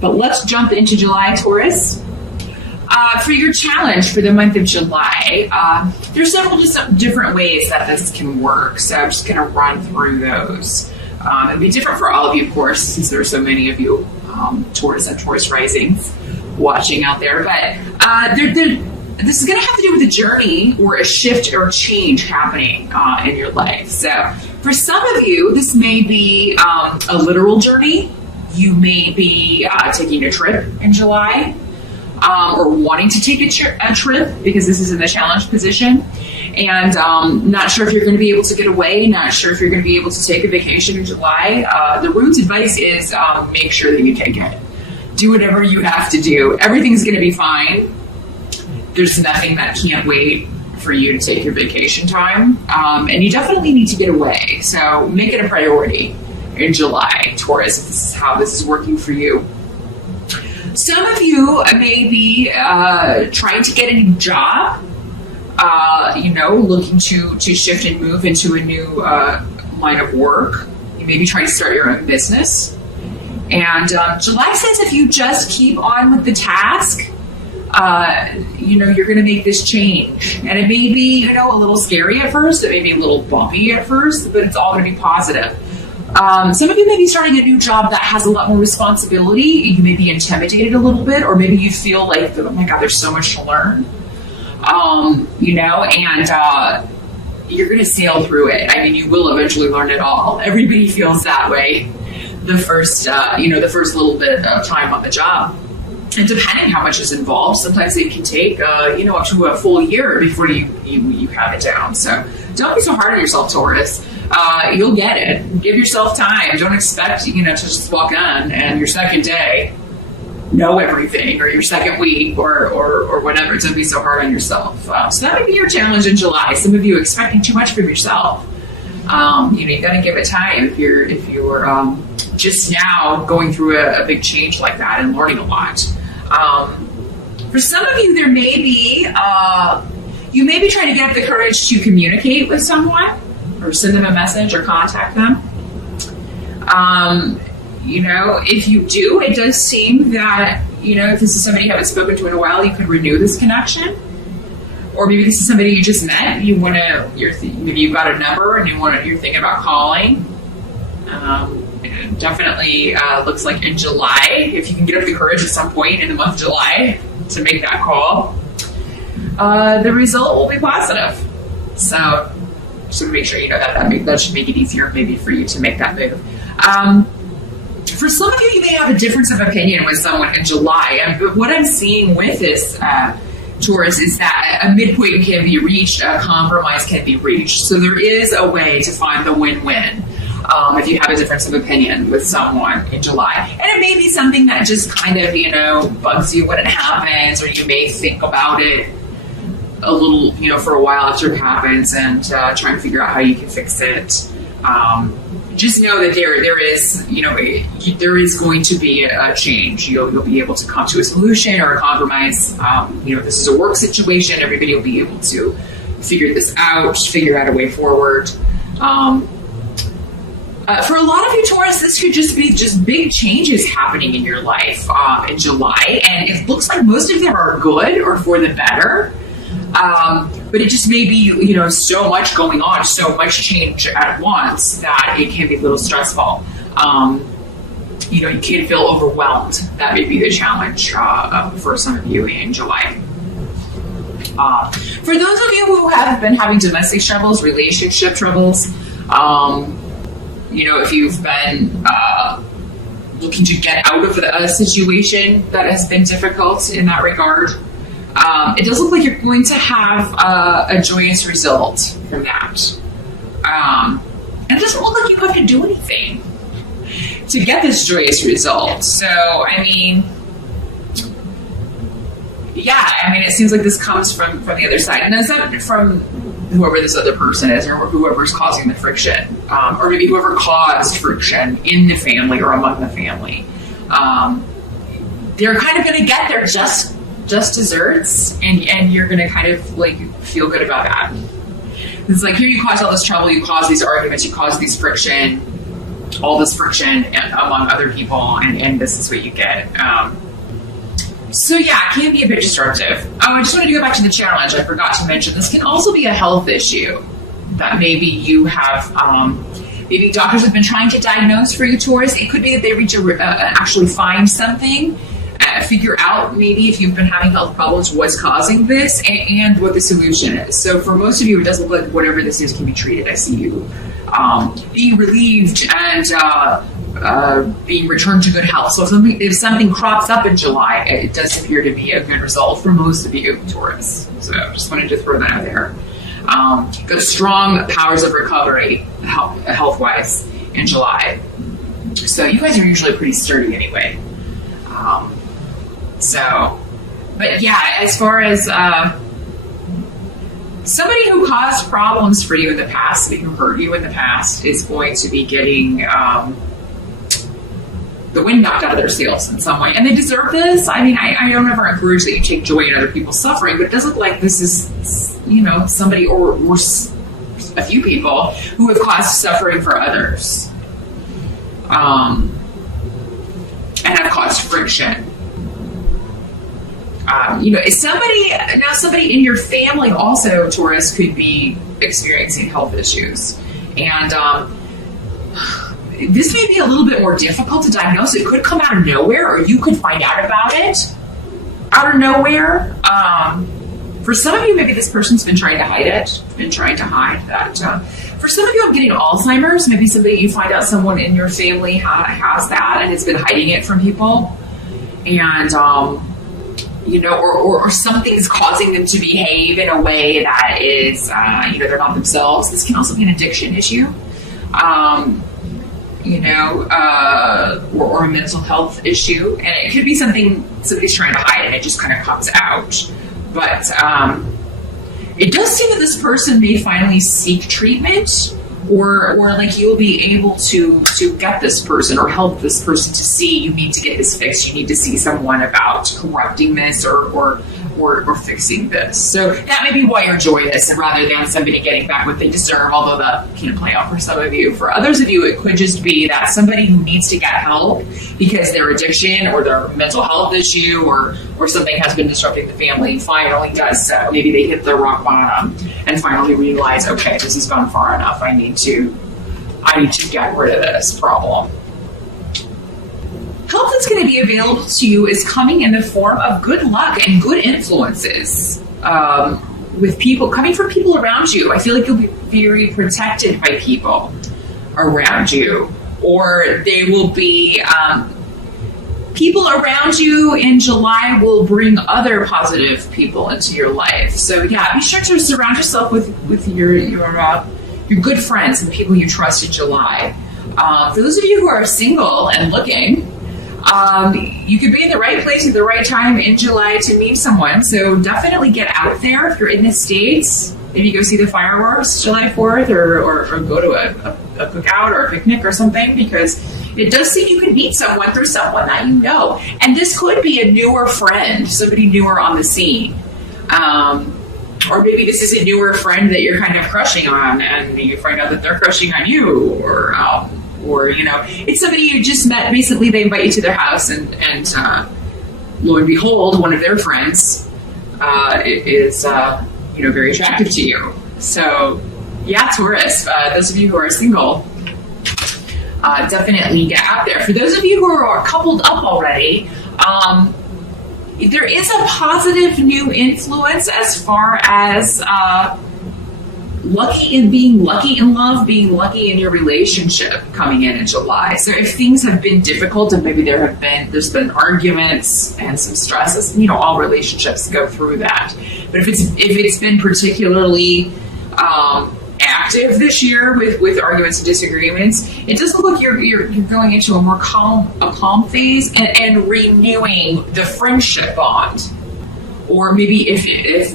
But let's jump into July, Taurus. For your challenge for the month of July, there's several different ways that this can work. So I'm just going to run through those. It'll be different for all of you, of course, since there are so many of you Taurus and Taurus risings watching out there. But this is going to have to do with a journey or a shift or a change happening in your life. So for some of you, this may be a literal journey. You may be taking a trip in July. Or wanting to take a trip because this is in the challenge position, and not sure if you're going to be able to get away, not sure if you're going to be able to take a vacation in July. The root's advice is make sure that you take it. Do whatever you have to do. Everything's going to be fine. There's nothing that can't wait for you to take your vacation time, and you definitely need to get away. So make it a priority in July, Taurus, if this is how this is working for you. Some of you may be trying to get a new job, looking to shift and move into a new line of work. You may be trying to start your own business. And July says if you just keep on with the task, you're going to make this change. And it may be, a little scary at first. It may be a little bumpy at first, but it's all going to be positive. Some of you may be starting a new job that has a lot more responsibility. You may be intimidated a little bit, or maybe you feel like, oh my God, there's so much to learn. And you're going to sail through it. I mean, you will eventually learn it all. Everybody feels that way the first little bit of time on the job. And depending how much is involved, sometimes it can take, up to a full year before you have it down. So don't be so hard on yourself, Taurus. You'll get it. Give yourself time. Don't expect, to just walk on and your second day know everything, or your second week, or whatever. Don't be so hard on yourself. So that might be your challenge in July. Some of you expecting too much from yourself. You got to give it time if you're just now going through a big change like that and learning a lot. For some of you, there may be you may be trying to get up the courage to communicate with someone, or send them a message, or contact them. If you do, it does seem that, if this is somebody you haven't spoken to in a while, you could renew this connection. Or maybe this is somebody you just met, maybe you've got a number and you're thinking about calling. It definitely looks like in July, if you can get up the courage at some point in the month of July to make that call, the result will be positive. So just to make sure you know that should make it easier maybe for you to make that move. For some of you may have a difference of opinion with someone in July. But what I'm seeing with this Taurus is that a midpoint can be reached, a compromise can be reached. So there is a way to find the win-win if you have a difference of opinion with someone in July. And it may be something that just kind of, bugs you when it happens, or you may think about it a little, for a while after it happens, and try and figure out how you can fix it. Just know that there is going to be a change. You'll be able to come to a solution or a compromise. If this is a work situation, everybody will be able to figure this out, figure out a way forward. For a lot of you, Taurus, this could just be big changes happening in your life in July, and it looks like most of them are good or for the better. But it just may be, so much going on, so much change at once that it can be a little stressful. You can feel overwhelmed. That may be the challenge for some of you in July. For those of you who have been having domestic troubles, relationship troubles, if you've been looking to get out of a situation that has been difficult in that regard, it does look like you're going to have a joyous result from that. And it doesn't look like you have to do anything to get this joyous result. So, it seems like this comes from the other side. And that's not from whoever this other person is, or whoever's causing the friction, or maybe whoever caused friction in the family or among the family. They're kind of going to get their just desserts, and you're going to kind of feel good about that. It's like, here you caused all this trouble, you caused these arguments, you caused these friction, all this friction among other people, and this is what you get. So yeah, it can be a bit disruptive. I just wanted to go back to the challenge. I forgot to mention this can also be a health issue that maybe you have. Maybe doctors have been trying to diagnose for you, Taurus. It could be that they reach actually find something, figure out maybe if you've been having health problems, what's causing this, and what the solution is. So for most of you, it does look like whatever this is can be treated. I see you being relieved and being returned to good health. So if something crops up in July, it does appear to be a good result for most of you, Taurus. So just wanted to throw that out there. Got strong powers of recovery health-wise in July. So you guys are usually pretty sturdy anyway. But yeah, as far as somebody who caused problems for you in the past, somebody who hurt you in the past, is going to be getting the wind knocked out of their sails in some way. And they deserve this. I mean, I don't ever encourage that you take joy in other people's suffering, but it does look like this is, somebody or a few people who have caused suffering for others. And have caused friction. Somebody in your family also, Taurus, could be experiencing health issues. And this may be a little bit more difficult to diagnose. It could come out of nowhere, or you could find out about it out of nowhere. For some of you, maybe this person's been trying to hide it, that. For some of you, I'm getting Alzheimer's. Maybe you find out someone in your family has that and has been hiding it from people. And, or something's causing them to behave in a way that is, they're not themselves. This can also be an addiction issue. Or a mental health issue. And it could be something somebody's trying to hide and it just kind of comes out. But it does seem that this person may finally seek treatment, or like you'll be able to get this person or help this person to see you need to get this fixed. You need to see someone about correcting this or fixing this. So that may be why you're joyous, rather than somebody getting back what they deserve, although that can play out for some of you. For others of you, it could just be that somebody who needs to get help because their addiction or their mental health issue or something has been disrupting the family finally does so. Maybe they hit the rock bottom and finally realize, okay, this has gone far enough. I need to get rid of this problem. Help that's going to be available to you is coming in the form of good luck and good influences with people, coming from people around you. I feel like you'll be very protected by people around you, or they will be people around you in July will bring other positive people into your life. So yeah, be sure to surround yourself with your good friends and people you trust in July. For those of you who are single and looking, you could be in the right place at the right time in July to meet someone. So definitely get out there if you're in the States. Maybe go see the fireworks July 4th or go to a cookout or a picnic or something, because it does seem you can meet someone through someone that you know. And this could be a newer friend, somebody newer on the scene. Or maybe this is a newer friend that you're kind of crushing on and you find out that they're crushing on you, or it's somebody you just met recently. They invite you to their house and lo and behold, one of their friends is very attractive to you. So yeah, Taurus, those of you who are single, definitely get out there. For those of you who are coupled up already, there is a positive new influence as far as being lucky in love, being lucky in your relationship coming in July. So if things have been difficult and maybe there's been arguments and some stresses, all relationships go through that. But if it's been particularly active this year with arguments and disagreements, it does look like you're going into a more calm phase and renewing the friendship bond. Or maybe if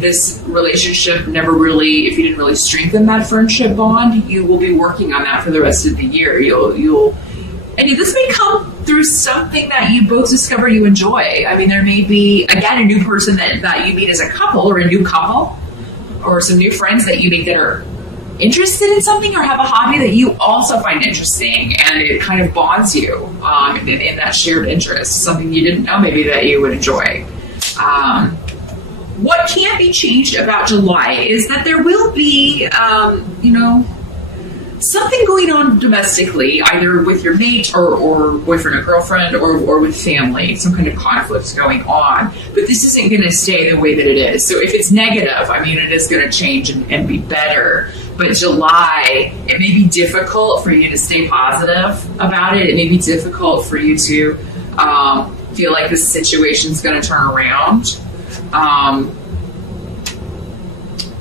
this relationship if you didn't really strengthen that friendship bond, you will be working on that for the rest of the year. And this may come through something that you both discover you enjoy. I mean, there may be, again, a new person that you meet as a couple, or a new couple, or some new friends that you meet that are interested in something or have a hobby that you also find interesting, and it kind of bonds you in that shared interest, something you didn't know maybe that you would enjoy. What can't be changed about July is that there will be, something going on domestically, either with your mate or boyfriend or girlfriend or with family, some kind of conflict going on. But this isn't going to stay the way that it is. So if it's negative, it is going to change and be better. But July, it may be difficult for you to stay positive about it. It may be difficult for you to feel like this situation's going to turn around.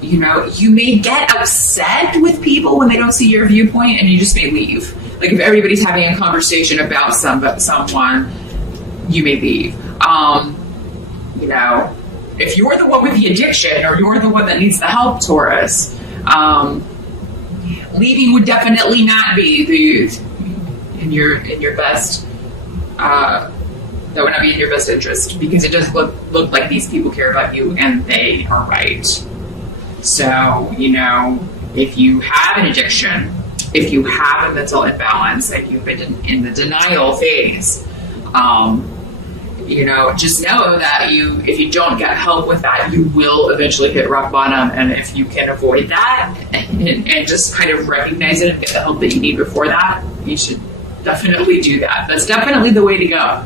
You may get upset with people when they don't see your viewpoint, and you just may leave. Like if everybody's having a conversation about someone, you may leave. If you're the one with the addiction or you're the one that needs the help, Taurus, leaving would definitely not be in your best. That would not be in your best interest, because it does look like these people care about you, and they are right. So, if you have an addiction, if you have a mental imbalance, if you've been in the denial phase, just know that if you don't get help with that, you will eventually hit rock bottom. And if you can avoid that and just kind of recognize it and get the help that you need before that, you should definitely do that. That's definitely the way to go.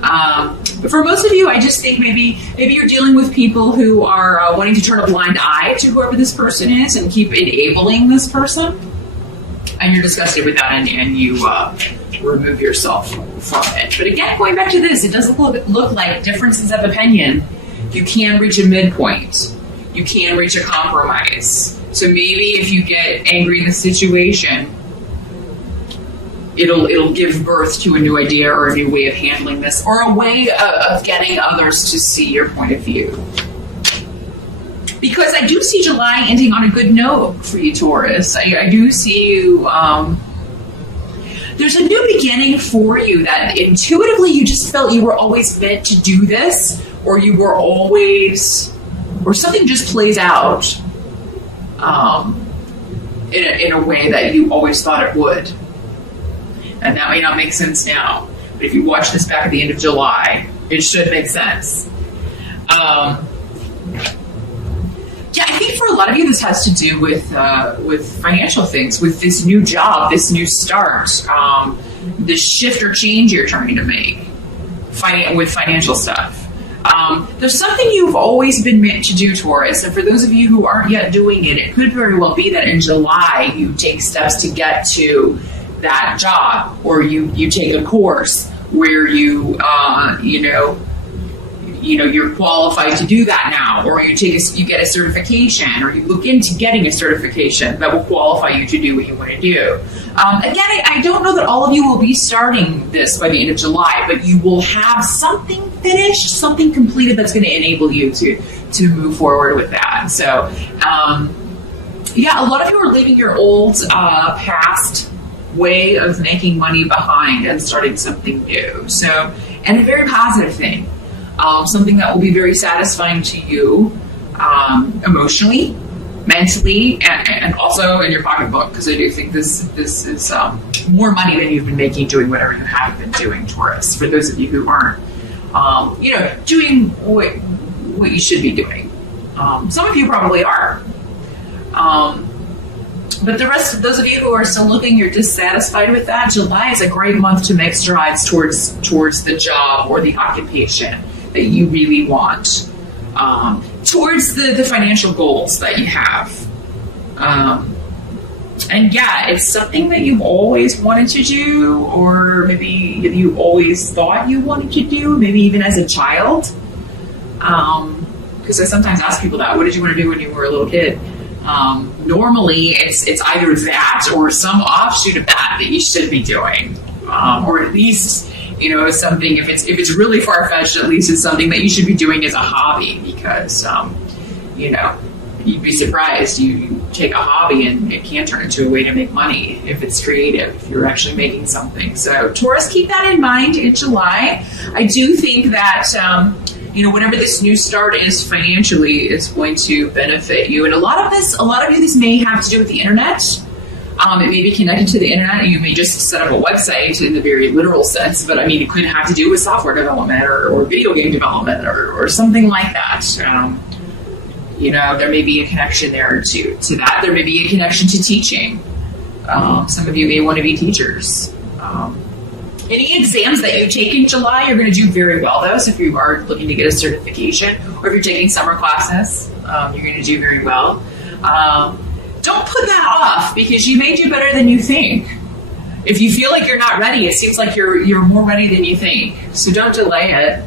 But for most of you, I just think maybe you're dealing with people who are wanting to turn a blind eye to whoever this person is and keep enabling this person, and you're disgusted with that, and you remove yourself from it. But again, going back to this, it doesn't look like differences of opinion. You can reach a midpoint. You can reach a compromise. So maybe if you get angry in the situation, it'll give birth to a new idea or a new way of handling this, or a way of getting others to see your point of view. Because I do see July ending on a good note for you, Taurus. I do see you, there's a new beginning for you that intuitively you just felt you were always meant to do this, or you were always, or something just plays out in a way that you always thought it would. And that may not make sense now, but if you watch this back at the end of July, it should make sense. I think for a lot of you, this has to do with financial things, with this new job, this new start, this shift or change you're trying to make with financial stuff. There's something you've always been meant to do, Taurus, and for those of you who aren't yet doing it, it could very well be that in July you take steps to get to that job, or you take a course where you're qualified to do that now, or you get a certification, or you look into getting a certification that will qualify you to do what you want to do. Again, I don't know that all of you will be starting this by the end of July, but you will have something finished, something completed that's going to enable you to move forward with that. So, a lot of you are leaving your old past way of making money behind and starting something new. So, and a very positive thing, something that will be very satisfying to you emotionally, mentally, and also in your pocketbook, because I do think this is more money than you've been making doing whatever you have been doing, Taurus, for those of you who aren't doing what you should be doing. Some of you probably are. But the rest of those of you who are still looking, you're dissatisfied with that, July is a great month to make strides towards the job or the occupation that you really want, towards the financial goals that you have. It's something that you've always wanted to do, or maybe you always thought you wanted to do, maybe even as a child. Because I sometimes ask people that, what did you want to do when you were a little kid? Normally it's either that or some offshoot of that you should be doing, or at least something, if it's really far-fetched, at least it's something that you should be doing as a hobby, because you'd be surprised, you take a hobby and it can turn into a way to make money if it's creative, if you're actually making something. So Taurus, keep that in mind in July. I do think that whatever this new start is financially is going to benefit you. And a lot of you, this may have to do with the internet. It may be connected to the internet. You may just set up a website in the very literal sense, but I mean, it could have to do with software development or video game development or something like that. There may be a connection there to that. There may be a connection to teaching. Some of you may want to be teachers. Any exams that you take in July, you're going to do very well, though. So if you are looking to get a certification, or if you're taking summer classes, you're going to do very well. Don't put that off, because you may do better than you think. If you feel like you're not ready, it seems like you're more ready than you think. So don't delay it.